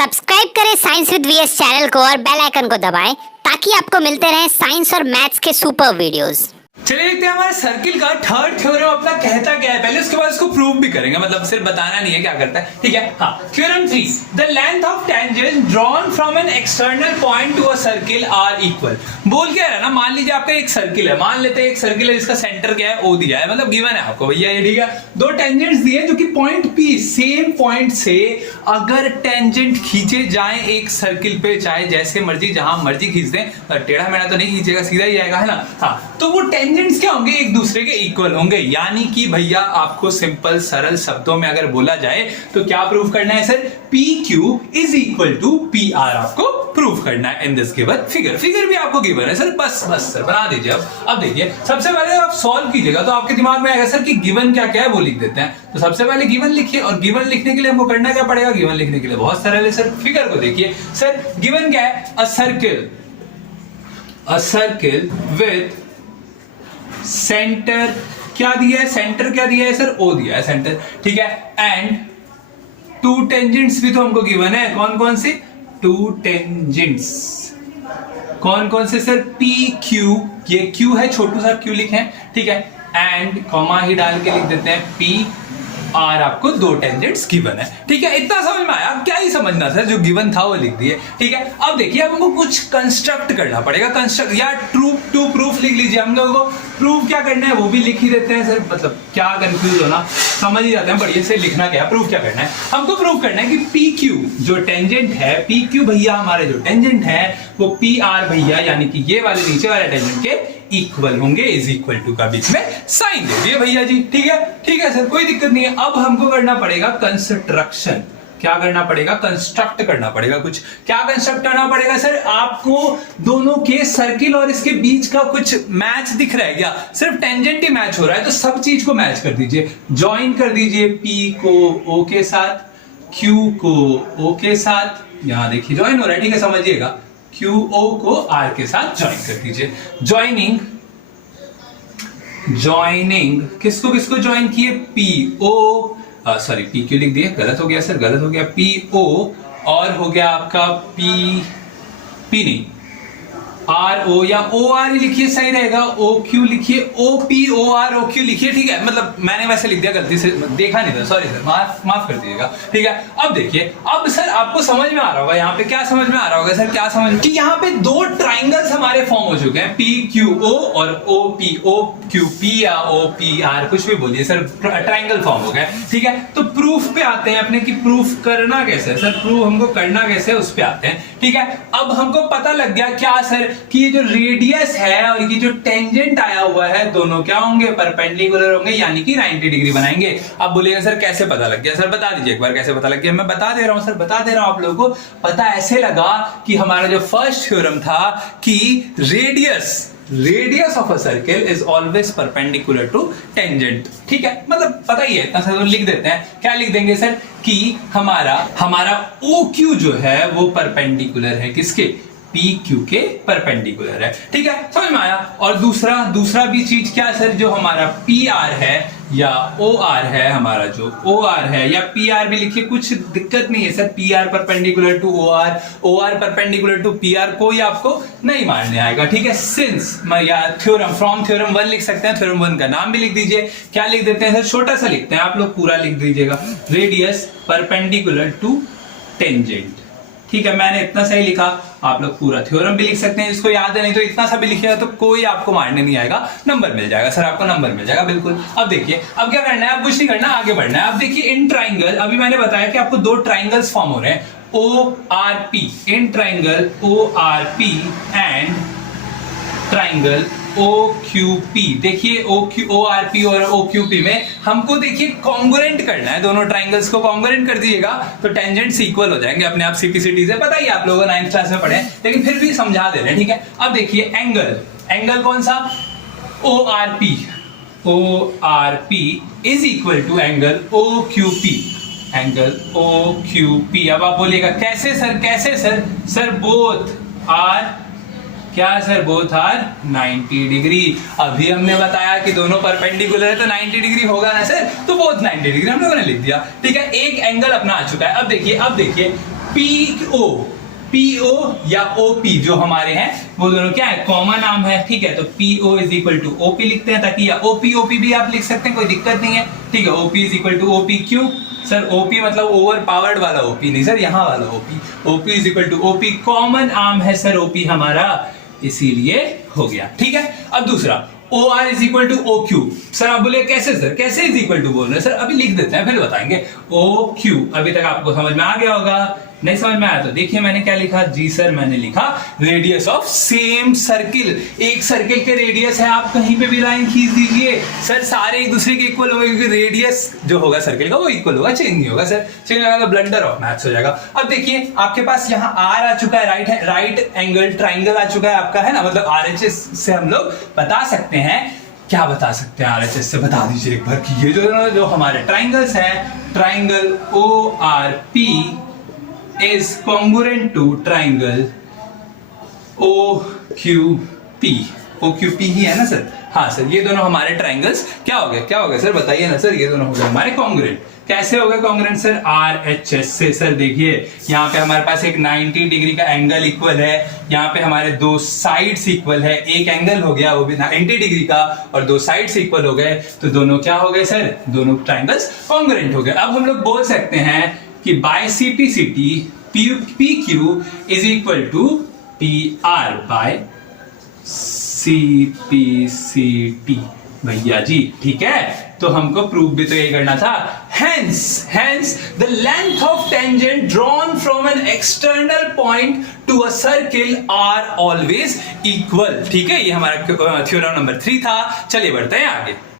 Subscribe करें science with VS channel को और बेल आइकन को दबाएं ताकि आपको मिलते रहें साइंस और मैथ्स के सुपर वीडियोस। चलिए देखते हैं हमारे सर्किल का थर्ड थ्योरम अपना कहता क्या है। पहले उसके बाद इसको प्रूव भी करेंगे, मतलब सिर्फ बताना नहीं है क्या करता है, ठीक है। हाँ, theorem 3, the length of tangent drawn from an external point to a circle are equal. बोल क्या रहा है ना, मान लीजिए आपका एक सर्किल है, मान लेते हैं एक सर्किल है जिसका सेंटर क्या है, ओ दिया है, मतलब गिवन है आपको भैया ये, ठीक है। दो टेंजेंट्स दिए जो कि पॉइंट पी, सेम पॉइंट से अगर टेंजेंट खींचे जाए एक सर्किल पे, चाहे जैसे मर्जी जहां मर्जी खींच दें, टेढ़ा मेढ़ा तो नहीं खींचेगा, सीधा ही आएगा, है ना। हाँ, तो वो टेंजेंट्स क्या होंगे, एक दूसरे के इक्वल होंगे। यानी कि भैया आपको सिंपल सरल शब्दों में अगर बोला जाए तो क्या प्रूव करना है sir, P Q is equal to P R आपको प्रूव करना है in this given figure. Figure भी आपको गिवन है सर, बस सर बना दीजिए। अब देखिए, सबसे पहले आप सॉल्व कीजिएगा तो आपके दिमाग में आएगा सर कि गिवन क्या क्या है वो लिख देते हैं। तो सबसे पहले गिवन लिखिए, और गिवन लिखने के लिए हमको करना क्या पड़ेगा, गिवन लिखने के लिए बहुत सरल है सर। फिगर को देखिए सर, गिवन क्या है, अ सर्किल विथ सेंटर क्या दिया है, सेंटर क्या दिया है सर, ओ दिया है सेंटर, ठीक है। एंड टू टेंजेंट्स भी तो हमको गिवन है, कौन कौन से, टू टेंजेंट्स कौन कौन से सर, पी क्यू, ये क्यू है, छोटू सा क्यू लिखे हैं, ठीक है। एंड कॉमा ही डाल के लिख देते हैं पी आर, आपको दो टेंजेंट्स गिवन है, ठीक है। इतना समझ में आया, अब क्या ही समझना था, जो गिवन था वो लिख दिए, ठीक है। अब देखिए, अब हमको कुछ कंस्ट्रक्ट करना पड़ेगा, कंस्ट्रक्ट या ट्रू टू प्रूफ लिख लीजिए। हम लोगों को प्रूफ क्या करना है वो भी लिख ही देते हैं सर, मतलब क्या कंफ्यूज होना, समझ ही जाते हैं बढ़िया से लिखना क्या है, प्रूफ क्या करना है। हमको प्रूफ करना है कि पी क्यू जो टेंजेंट है, पी क्यू भैया हमारे जो टेंजेंट है वो पी आर भैया, यानी कि ये वाले नीचे वाले टेंजेंट के इक्वल होंगे, इज इक्वल टू का बीच में साइन दे दिए भैया जी, ठीक है। ठीक है सर, कोई दिक्कत नहीं है। अब हमको करना पड़ेगा कंस्ट्रक्शन, क्या करना पड़ेगा, कंस्ट्रक्ट करना पड़ेगा कुछ। क्या कंस्ट्रक्ट करना पड़ेगा सर, आपको दोनों के सर्किल और इसके बीच का कुछ मैच दिख रहा है क्या, सिर्फ टेंजेंट ही मैच हो रहा है तो सब चीज को मैच कर दीजिए, ज्वाइन कर दीजिए, पी को ओ के साथ, क्यू को ओ के साथ, यहां देखिए ज्वाइन हो रहा है, ठीक है, समझिएगा। क्यू ओ को आर के साथ ज्वाइन कर दीजिए। ज्वाइनिंग किसको किसको ज्वाइन किए, P O, sorry P Q लिख दिए, गलत हो गया सर, गलत हो गया, पी ओ और हो गया आपका पी नहीं, आर ओ या ओ आर ही लिखिए, सही रहेगा। ओ क्यू लिखिए, O P O R O Q लिखिए, ठीक है। मतलब मैंने वैसे लिख दिया, गलती से देखा नहीं था, सॉरी सर, माफ कर दीजिएगा, ठीक है। अब देखिए, अब सर आपको समझ में आ रहा होगा, यहाँ पे क्या समझ में आ रहा होगा सर, क्या समझ, कि यहाँ पे दो ट्राइंगल्स हमारे फॉर्म हो चुके हैं, पी क्यू ओ और ओ क्यू पी या ओ पी आर, कुछ भी बोलिए सर, ट्राइंगल फॉर्म हो गए, ठीक है। तो प्रूफ पे आते हैं अपने, कि प्रूफ करना कैसे है सर, प्रूफ हमको करना कैसे है उस पे आते हैं, ठीक है। अब हमको पता लग गया क्या सर, कि ये जो रेडियस है और ये जो टेंजेंट आया हुआ है, दोनों क्या होंगे, परपेंडिकुलर होंगे, यानी कि 90 डिग्री बनाएंगे। अब बोलिएगा सर कैसे पता लग गया, सर बता दीजिए एक बार कैसे पता लग गया। मैं बता दे रहा हूं सर, बता दे रहा हूं आप लोगों को। पता ऐसे लगा कि हमारा जो फर्स्ट थ्योरम था कि radius of a circle is always perpendicular to tangent, ठीक है। मतलब पता ही है, इतना सा तो लिख देते हैं। क्या लिख देंगे सर, कि हमारा ओ क्यू जो है वो परपेंडिकुलर है किसके, पी क्यू के परपेंडिकुलर है, ठीक है, समझ में आया। और दूसरा भी चीज क्या सर, जो हमारा पी आर है या ओ आर है, हमारा जो ओ आर है या पी आर भी लिखिए, कुछ दिक्कत नहीं है sir. P R perpendicular to O R perpendicular to P R, कोई आपको नहीं मानने आएगा, ठीक है। सिंस या थ्योरम, फ्रॉम थ्योरम 1 लिख सकते हैं, थ्योरम 1 का नाम भी लिख दीजिए। क्या लिख देते हैं सर, छोटा सा लिखते हैं, आप लोग पूरा लिख दीजिएगा, रेडियस परपेंडिकुलर टू टेंजेंट, ठीक है। मैंने इतना सही लिखा, आप लोग पूरा थ्योरम भी लिख सकते हैं, इसको याद है, नहीं तो इतना सा भी लिखिएगा तो कोई आपको मारने नहीं आएगा, नंबर मिल जाएगा सर, आपको नंबर मिल जाएगा, बिल्कुल। अब देखिए, अब क्या करना है, अब कुछ नहीं करना, आगे बढ़ना है। अब देखिए, इन ट्राइंगल, अभी मैंने बताया कि आपको दो ट्राइंगल्स फॉर्म हो रहे हैं, O R P, in triangle O R P and triangle O Q P. देखिए ओ आर पी और ओ क्यू पी में हमको देखिए कॉन्ग्रुएंट करना है, दोनों ट्राइंगल्स को कॉन्ग्रुएंट कर दीजिएगा तो टेंजेंट्स इक्वल हो जाएंगे अपने आप। सीपीसीटी से पता ही आप लोगों ने 9th क्लास में पढ़े, लेकिन फिर भी समझा दे रहे हैं, ठीक है। अब देखिए एंगल कौन सा, O R P is equal to angle O Q P, angle O Q P. अब आप बोलिएगा कैसे सर, सर बोथ आर, क्या सर, बोथ आर 90 डिग्री। अभी हमने बताया कि दोनों परपेंडिकुलर है तो 90 डिग्री होगा ना सर, तो बोथ 90 डिग्री हम लोगों ने लिख दिया, ठीक है। एक एंगल अपना आ चुका है। अब देखिए पीओ या ओपी जो हमारे हैं वो दोनों क्या है, कॉमन नाम है, ठीक है। तो PO is equal to OP लिखते हैं, ताकि या ओपी भी आप लिख सकते हैं, कोई दिक्कत नहीं है, ठीक है। OP is equal to OP, क्यों सर? ओपी मतलब ओवर पावर्ड वाला ओपी नहीं सर, यहाँ वाला OP. OP is equal to OP, common arm है सर ओपी हमारा, इसीलिए हो गया, ठीक है। अब दूसरा O R is equal to O Q. Sir आप बोले कैसे सर, कैसे इज इक्वल टू बोल रहे हैं सर? अभी लिख देते हैं फिर बताएंगे। ओ क्यू अभी तक आपको समझ में आ गया होगा, नहीं समझ में आया तो देखिए मैंने क्या लिखा। जी सर मैंने लिखा रेडियस ऑफ सेम सर्किल। एक सर्किल के रेडियस है, आप कहीं पे भी लाइन खींच दीजिए सर, सारे एक दूसरे के इक्वल होंगे, क्योंकि रेडियस जो होगा सर्किल का वो इक्वल होगा, चेंज नहीं होगा सर। चेंज होगा तो ब्लंडर ऑफ मैथ्स हो जाएगा। अब देखिए आपके पास यहाँ आर आ चुका है, राइट एंगल ट्राइंगल आ चुका है आपका, है ना, मतलब आरएचएस से हम लोग बता सकते हैं, क्या बता सकते हैं आरएचएस से? बता दीजिए एक बार कि ये जो हमारे ट्राइंगल्स हैं, triangle O R P is congruent to triangle OQP। OQP ही है ना सर? हाँ सर, ये दोनों हमारे ट्राइंगल्स क्या हो गए सर? बताइए ना सर, ये दोनों हो गए हमारे कॉन्ग्रुएंट। कैसे हो गए कॉन्ग्रुएंट सर? RHS से सर। देखिए यहाँ पे हमारे पास एक 90 डिग्री का एंगल इक्वल है, यहाँ पे हमारे दो साइड्स इक्वल है, एक एंगल हो गया वो भी 90 डिग्री का और दो साइड्स इक्वल हो गए, तो दोनों क्या हो गए सर? दोनों ट्राइंगल्स कॉन्ग्रुएंट हो गए। अब हम लोग बोल सकते हैं कि by CPCT PQ is equal to PR by CPCT भैया जी, ठीक है। तो हमको प्रूव भी तो ये करना था। Hence the length of tangent drawn from an external point to a circle are always equal। ठीक है, ये हमारा थ्योरम नंबर 3 था। चलिए बढ़ते हैं आगे।